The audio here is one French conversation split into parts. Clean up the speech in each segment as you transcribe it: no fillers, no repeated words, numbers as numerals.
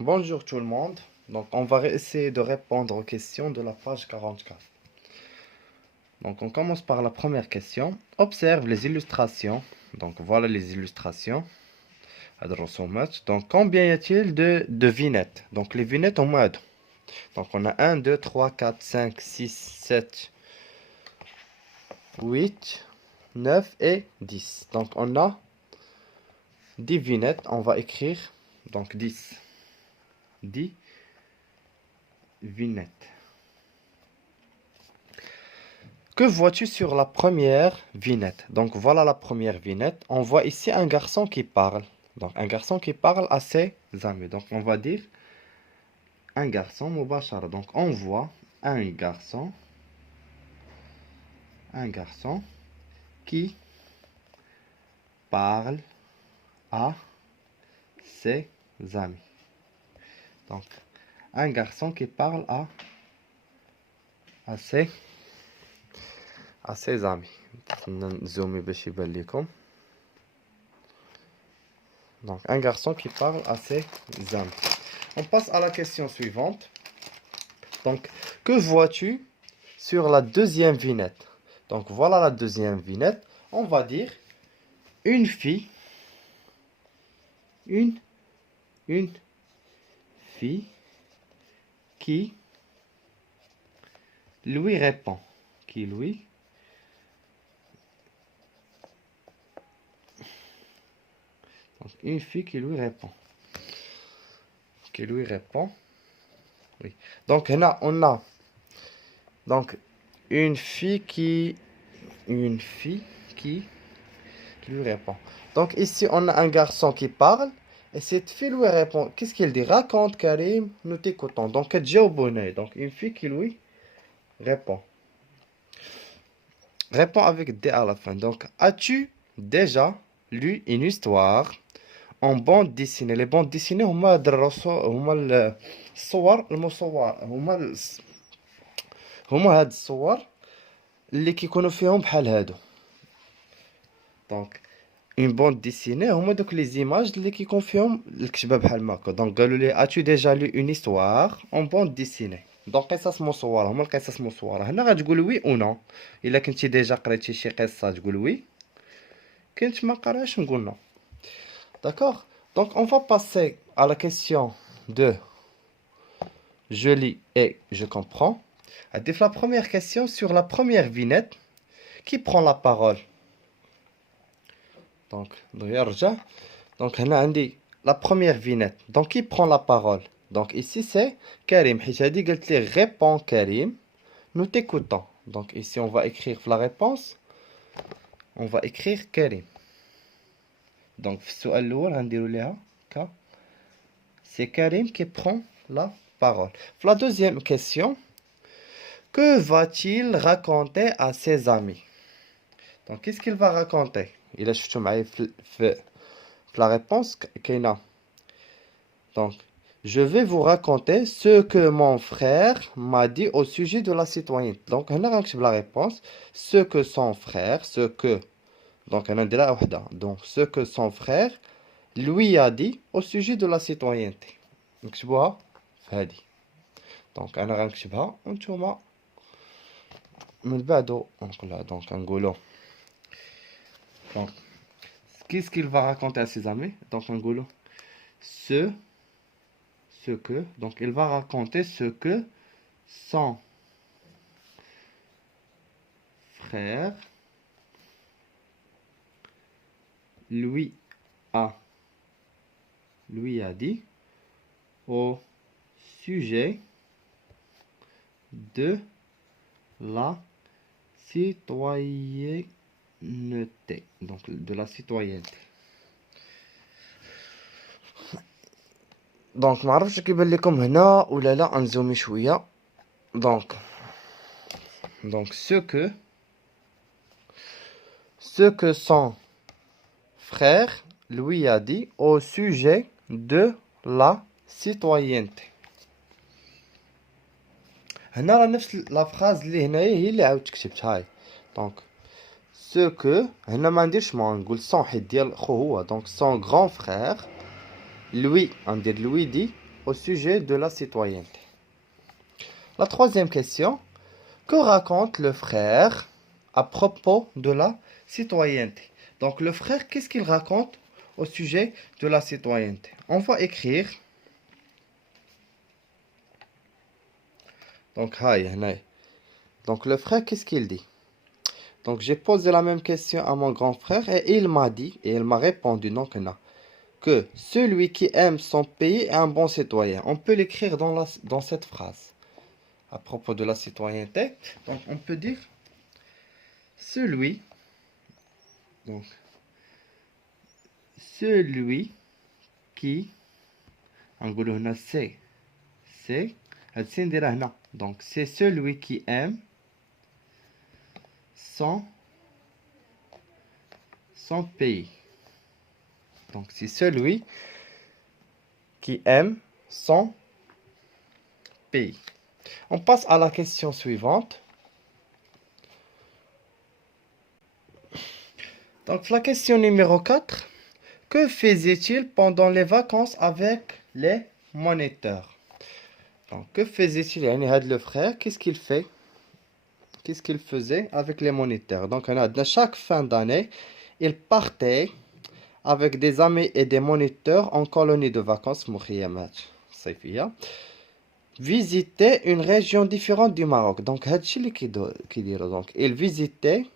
Bonjour tout le monde. Donc, on va essayer de répondre aux questions de la page 44. Donc, on commence par la première question. Observe les illustrations. Donc, voilà les illustrations. Donc, combien y a-t-il de vignettes? Donc, les vignettes en mode. Donc, on a 1, 2, 3, 4, 5, 6, 7, 8, 9 et 10. Donc, on a 10 vignettes. On va écrire donc 10. 10 vignettes. Que vois-tu sur la première vignette? Donc voilà la première vignette. On voit ici un garçon qui parle. Donc un garçon qui parle à ses amis. Donc on va dire un garçon mubashara. Donc on voit un garçon qui parle à ses amis. Donc un garçon qui parle à ses amis. نزومي باش يبان لكم. Donc, un garçon qui parle à ses amis. On passe à la question suivante. Donc, que vois-tu sur la deuxième vignette? Donc, voilà la deuxième vignette. On va dire une fille. Une fille qui lui répond. Qui lui Donc, une fille qui lui répond. Qui lui répond. Oui. Donc, on a donc une fille qui lui répond. Donc, ici, on a un garçon qui parle. Et cette fille lui répond. Qu'est-ce qu'il dit? Raconte, Karim, nous t'écoutons. Donc, bonnet. Donc, une fille qui lui répond. Répond avec D à la fin. Donc, as-tu déjà lu une histoire en bande dessinée? Les bandes dessinées, هما الصور المصورة هما هاد الصور اللي كيكونوا فيهم بحال هادو. Donc, une bande dessinée, هما دوك les images اللي كيكون فيهم الكتابة بحال ما هكا. Donc, قالوا لي as-tu déjà lu une histoire en bande dessinée? دونك قصص مصورة، هما القصص مصورة. هنا غتقول وي او نو. الا كنتي ديجا قريتي شي قصة تقول وي، كنت ما قراش نقول نو. D'accord? Donc on va passer à la question de je lis et je comprends. La première question sur la première vignette. Qui prend la parole? Donc هنا عندي la première vignette. Donc qui prend la parole? Donc ici c'est Karim. حيت هادي قالت لي réponds Karim. Nous t'écoutons. Donc ici on va écrire la réponse. On va écrire Karim. Donc في السؤال الأول غنديرو ليها ك. C'est Karim qui prend la parole. La deuxième question. Que va-t-il raconter à ses amis? Donc qu'est-ce qu'il va raconter? Il a شفتو معايا في la réponse كاينه. Donc je vais vous raconter ce que mon frère m'a dit au sujet de la citoyenneté. Donc هنا غنكتب la réponse. Ce que son frère, ce que donc هنا نديرها وحده. Donc ce que son frère lui a dit au sujet de la citoyenneté. نكتبوها في هذه. Donc انا غنكتبها وانتوما من بعدو نقولها. Donc نقولو. Donc qu'est-ce qu'il va raconter à ses amis? Donc نقولو ce que, donc il va raconter ce que son frère lui a dit au sujet de la citoyenneté. Donc de la citoyenneté. دونك ما عرفتش كيبان لكم هنا ولا لا. انزومي شويه. donc ce que son frère lui a dit au sujet de la citoyenneté. هنا راه نفس لا فراز اللي هنايا هي اللي عاودت كتبتها هاي. دونك ce que هنا ما نديرش ما نقول son حيت ديال خو هو. دونك son grand frère lui ندير lui dit au sujet de la citoyenneté. La troisième question, que raconte le frère à propos de la citoyenneté? Donc le frère, qu'est-ce qu'il raconte au sujet de la citoyenneté? On va écrire. Donc, donc le frère, qu'est-ce qu'il dit? Donc j'ai posé la même question à mon grand frère et il m'a dit, et il m'a répondu, donc, que celui qui aime son pays est un bon citoyen. On peut l'écrire dans cette phrase à propos de la citoyenneté. Donc on peut dire celui, donc, celui qui, نقولوا هنا c'est هاد السين نديرها هنا. Donc c'est celui qui aime son pays. Donc c'est celui qui aime son pays. On passe à la question suivante. Donc la question numéro 4. Que faisait-il pendant les vacances avec les moniteurs? Donc que faisait-il? Le frère, qu'est-ce qu'il fait? Qu'est-ce qu'il faisait avec les moniteurs? Donc à chaque fin d'année, il partait avec des amis et des moniteurs en colonie de vacances, visiter une région différente du Maroc. Donc, il visitait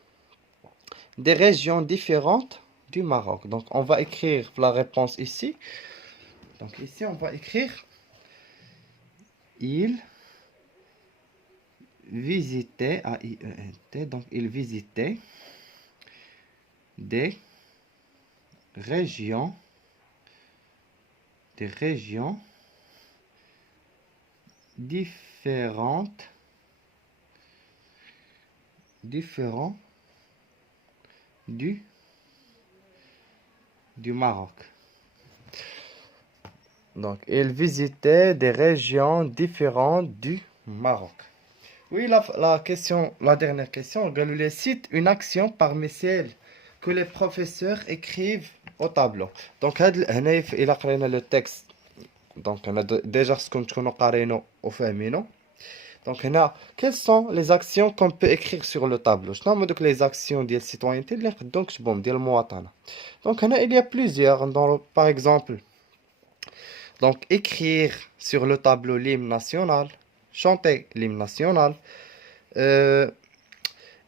des régions différentes du Maroc. Donc, on va écrire la réponse ici. Donc, ici, on va écrire il visitait, A-I-E-N-T, donc il visitait des régions différentes du Maroc. Donc, il visitait des régions différentes du Maroc. Oui, la dernière question, Galoulé cite une action parmi celles que les professeurs écrivent au tableau. Donc, il a créé le texte. Donc, on a déjà ce qu'on a au féminin. Donc, quelles sont les actions qu'on peut écrire sur le tableau? Je n'ai pas les actions de la citoyenneté, donc je vais dire le mot. Donc, il y a plusieurs. Par exemple, donc, écrire sur le tableau l'hymne national, chanter l'hymne national,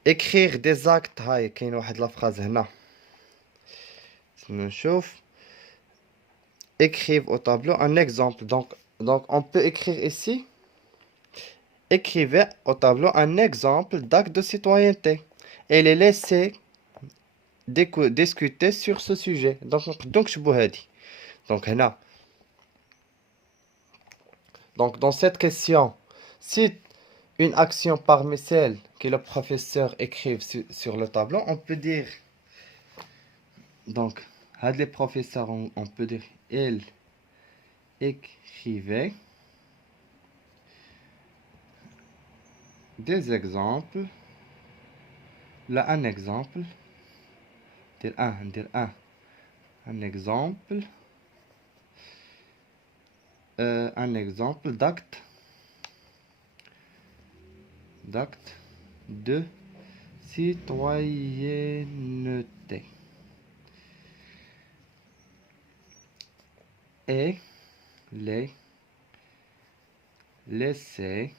écrire des actes. هاي كاين واحد la phrase هنا. نشوف. Écrire au tableau un exemple. Donc on peut écrire ici. Écrivez au tableau un exemple d'acte de citoyenneté et les laissez discuter sur ce sujet. Donc je vous ai dit. Donc dans cette question, cite une action parmi celles que le professeur écrive sur le tableau, on peut dire, donc, les professeurs, on peut dire, ils écrivaient des exemples. Là, un exemple. Un exemple. Un exemple d'acte de citoyenneté. Et les laisser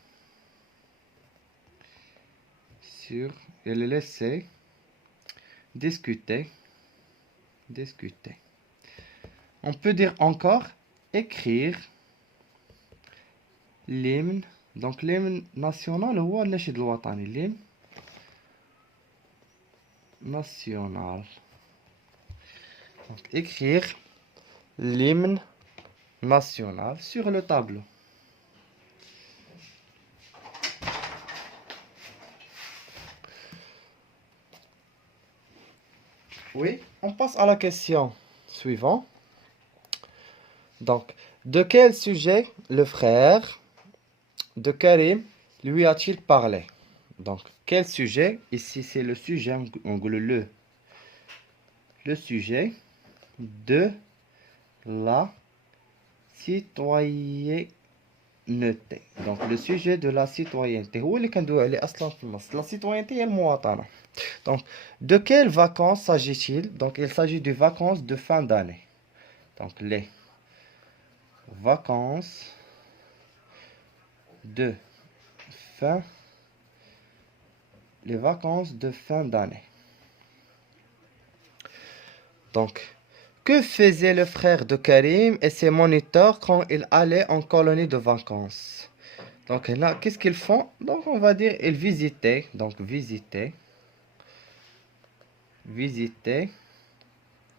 discuter. On peut dire encore écrire l'hymne. Donc l'hymne national ou النشيد الوطني l'hymne national. Donc écrire l'hymne national sur le tableau. Oui, on passe à la question suivante. Donc, de quel sujet le frère de Karim lui a-t-il parlé? Donc, quel sujet? Ici, c'est le sujet, le sujet de la citoyenneté. Donc le sujet de la citoyenneté هو اللي كندوي عليه اصلا في النص. La citoyenneté هي المواطنة. Donc de quelles vacances s'agit-il? Donc il s'agit des vacances de fin d'année. Donc les vacances de fin d'année. Donc, que faisait le frère de Karim et ses moniteurs quand ils allaient en colonie de vacances? Donc là, qu'est-ce qu'ils font? Donc on va dire ils visitaient. Donc visiter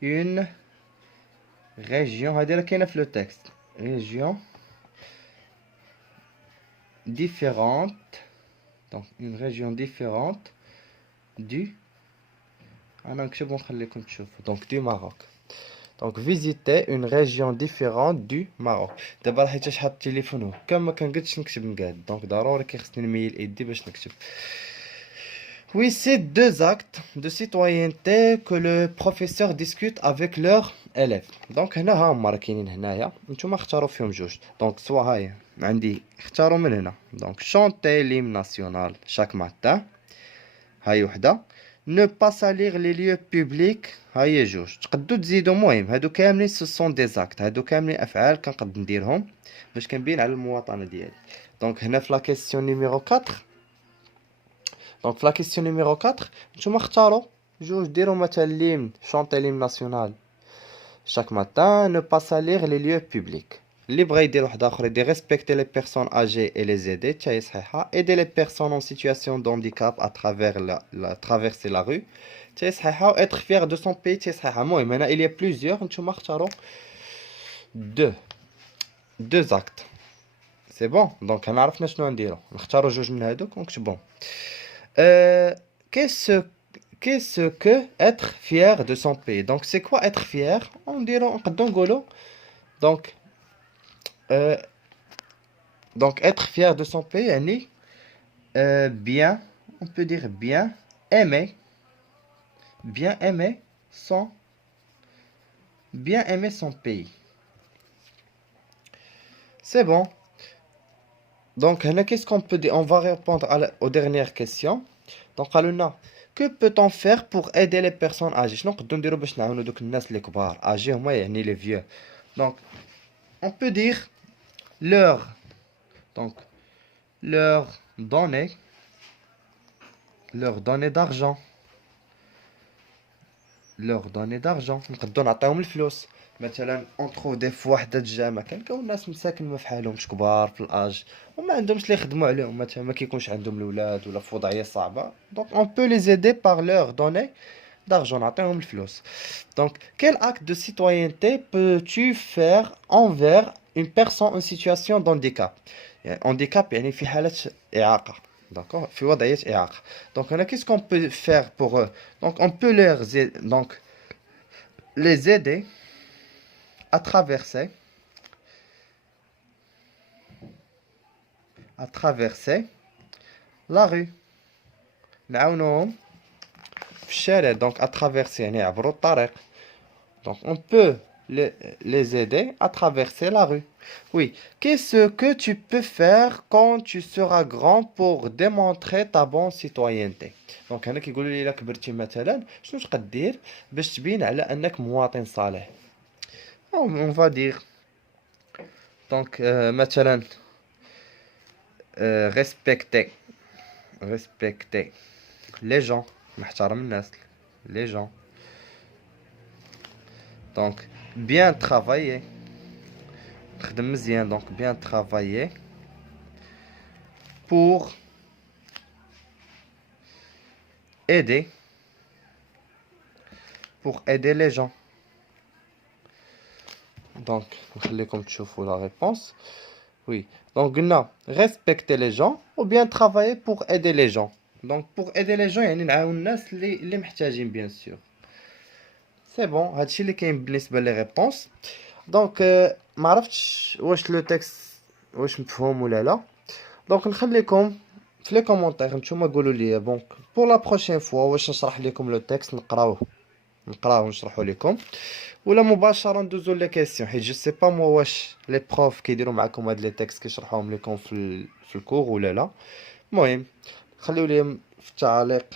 une région. On va dire qu'il y a le texte. Région différente. Donc une région différente du donc du Maroc. Donc visiter une région différente du Maroc. دابا حيت شحال التليفون كان ما كنقدش نكتب مقاد دونك ضروري كيخصني نميل ايدي باش نكتب. Oui, c'est deux actes de citoyenneté que le professeur discute avec leurs élèves. Donc هنا ها هما راه كاينين هنايا نتوما اختاروا فيهم جوج. دونك سوا هاي عندي اختاروا من هنا. Donc chanter l'hymne national chaque matin. هاي وحده. Ne pas salir les lieux publics. هاي جوج. تقدروا تزيدوا مهم هادو كاملين ce sont des actes. هادو كاملين افعال كنقد نديرهم باش كنبين على المواطنه ديالي. دونك هنا في لا كيسيون نيميرو 4. Donc, la question numéro 4, je vais dire l'hymne, chanter l'hymne national. Chaque matin, ne pas salir les lieux publics. Libre de respecter les personnes âgées et les aider. Aider les personnes en situation de handicap à travers traverser la rue. Être fier de son pays. Il y a plusieurs. Deux actes. C'est bon. Donc, on a fait ce dire. Donc, bon. Qu'est-ce que être fier de son pays? Donc, c'est quoi être fier? On dirait en Dongolo. Donc, être fier de son pays, bien, on peut dire bien aimer son pays. C'est bon. Donc, qu'est-ce qu'on peut dire? On va répondre aux dernières questions. Donc, que peut-on faire pour aider les personnes âgées? Les vieux. Donc, on peut dire leur donner d'argent. نقدروا نعطيهم الفلوس. مثلا on trouve des fois وحده الجامع كنلقاو الناس مساكن ما فحالهمش كبار في الاج وما عندهمش اللي يخدموا عليهم مثلا ما كيكونش عندهم الاولاد ولا في وضعيه صعبه donc on peut les aider par leur donner d'argent نعطيهم الفلوس. Donc quel acte de citoyenneté peux-tu faire envers une personne en situation de handicap يعني في حالة إعاقة. D'accord, في وضعية إعاقة. Donc qu'est-ce qu'on peut faire pour eux? Donc on peut les aider à traverser la rue. نعاونوهم في الشارع. Donc à traverser يعني يعبروا الطريق. Donc on peut les aider à traverser la rue. Oui. Qu'est-ce que tu peux faire quand tu seras grand pour démontrer ta bonne citoyenneté? Donc هنا كيقولوا لي الا كبرتي مثلا شنو تقدر دير باش تبين على انك مواطن صالح. On va dire donc مثلا respecter les gens محترم الناس les gens. Donc bien travailler نخدم مزيان. Donc bien travailler pour aider les gens. Donc نخليكم تشوفوا la réponse. Oui. Donc قلنا respecter les gens ou bien travailler pour aider les gens. Donc pour aider les gens يعني نعاون الناس اللي محتاجين bien sûr. C'est bon. هادشي اللي كاين بالنسبه لي ريبونس. دونك ما عرفتش واش لو تكست واش مفهوم ولا لا. دونك نخليكم في لي كومونتير نتوما قولوا لي. دونك pour la prochaine fois واش نشرح لكم لو تكست نقراوه نقراه ونشرحو لكم، ولا مباشره ندوزو لي كيسيون، حيت جو سي با موا واش لي بروف كيديروا معكم هاد لي تيكست كيشرحوهم لكم في الكور ولا لا. المهم خليو لي في التعاليق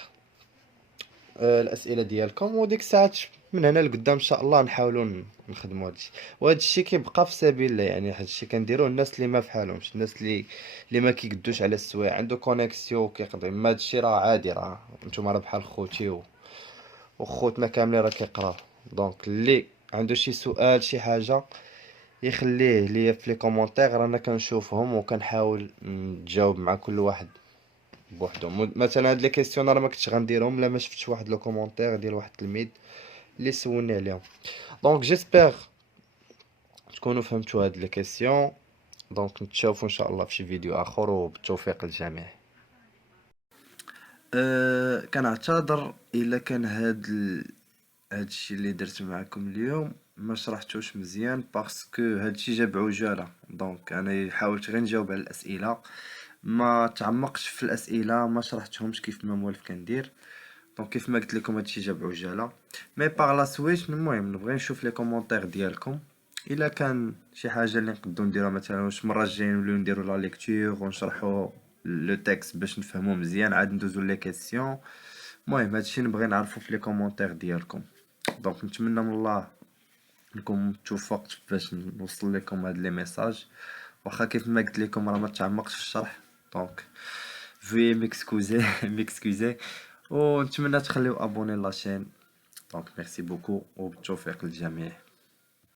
الاسئله ديالكم، وديك الساعات من هنا لقدام ان شاء الله نحاولوا نخدموا هادشي. وهذا الشيء كيبقى في سبيل الله، يعني هذا الشيء كنديروه الناس اللي ما فحالهمش، الناس اللي ما كيقدوش على السوايع، عنده كونيكسيون كيقدر. ما هذا الشيء راه عادي، راه نتوما راه بحال خوتي وخوتنا كاملين راه كيقراو. دونك اللي عنده شي سؤال شي حاجه يخليه ليا في لي كومونتير، رانا كنشوفهم وكنحاول نجاوب مع كل واحد بوحدهم. مثلا هاد لي كيسيون راه ما كنتش غنديرهم لا ما شفتش واحد لو كومونتير ديال واحد التلميذ اللي سولني عليهم. دونك جيسبر تكونوا فهمتوا هاد لي كيسيون. دونك نتشافوا ان شاء الله في شي فيديو اخر، وبالتوفيق للجميع. كنعتذر الا كان هاد الشيء اللي درت معكم اليوم ما شرحتوش مزيان، باسكو هاد الشيء جا بعجاله. دونك انا حاولت غير نجاوب على الاسئله، ما تعمقش في الاسئله، ما شرحتهمش كيف ما موالف كندير. دونك كيف ما قلت لكم هادشي جا بعجاله. مي باغ لا سويت المهم نبغي نشوف لي كومونتير ديالكم، الا كان شي حاجه اللي نقدروا نديروها، مثلا واش المره الجايه نوليو نديرو لا ليكتور ونشرحوا لو تكست باش نفهمو مزيان، عاد ندوزو لي كيسيون. المهم هادشي نبغي نعرفو في لي كومونتير ديالكم. دونك نتمنى من الله نكون توفقت باش نوصل لكم هاد لي ميساج، واخا كيف ما قلت لكم راه ما تعمقتش في الشرح. دونك في ميكسكوزي ميكسكوزي، ونتمنى تخليو ابوني لاشين. دونك ميرسي بوكو وبالتوفيق للجميع.